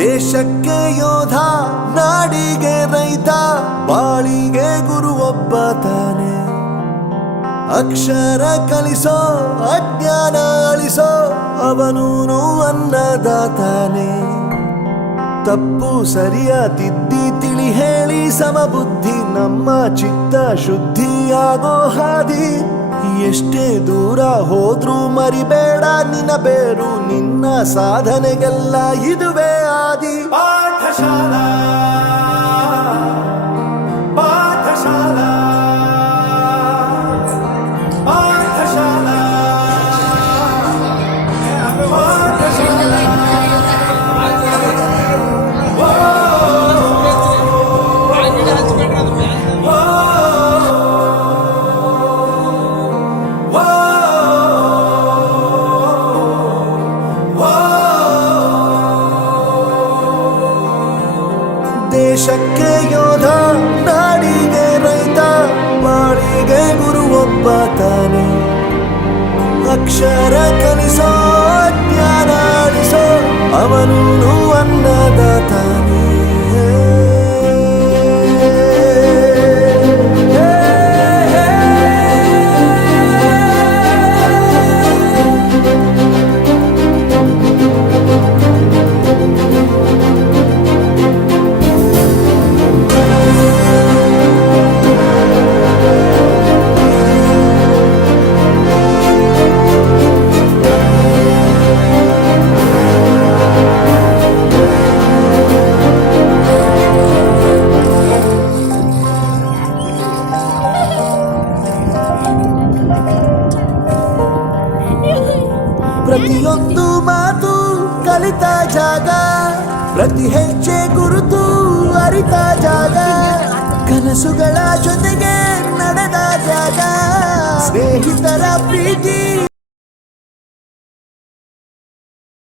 ದೇಶಕ್ಕೆ ಯೋಧ, ನಾಡಿಗೆ ರೈತ, ಬಾಳಿಗೆ ಗುರು ಒಬ್ಬ ತಾನೆ. ಅಕ್ಷರ ಕಲಿಸೋ, ಅಜ್ಞಾನ ಅಳಿಸೋ, ಅವನೂನು ಅನ್ನದಾತಾನೆ. ತಪ್ಪು ಸರಿಯ ತಿದ್ದಿ ತಿಳಿ ಹೇಳಿ ಸಮಬುದ್ಧಿ, ನಮ್ಮ ಚಿತ್ತ ಶುದ್ಧಿಯಾಗೋ ಹಾದಿ. ಎಷ್ಟೇ ದೂರ ಹೋದ್ರೂ ಮರಿಬೇಡ ನಿನ್ನ ಬೇರು, ನಿನ್ನ ಸಾಧನೆಗೆಲ್ಲ ಇದುವೇ ಆದಿ. ಪಾಠಶಾಲಾ ಪಾಠಶಾಲಾ ಪಾಠಶಾಲಾ ಪಾಠಶಾಲಾ. ದೇಶಕ್ಕೆ ಯೋಧ, ನಾಡಿಗೆ ರೈತ, ಬಾಳಿಗೆ ಗುರು ಒಬ್ಬ ತಾನೆ. ಅಕ್ಷರ ಕಲಿಸೋ, ಜ್ಞಾನ ಅಳಿಸೋ, ಅವನೂನು ಅನ್ನದಾತಾನೆ. ಪ್ರತಿಯೊಂದು ಮಾತು ಕಲಿತ ಜಾಗ, ಪ್ರತಿ ಹೆಜ್ಜೆ ಗುರುತು ಅರಿತ ಜಾಗ, ಕನಸುಗಳ ಜೊತೆಗೆ ನಡೆದ ಜಾಗ, ಸ್ನೇಹಿತರ ಪ್ರೀತಿ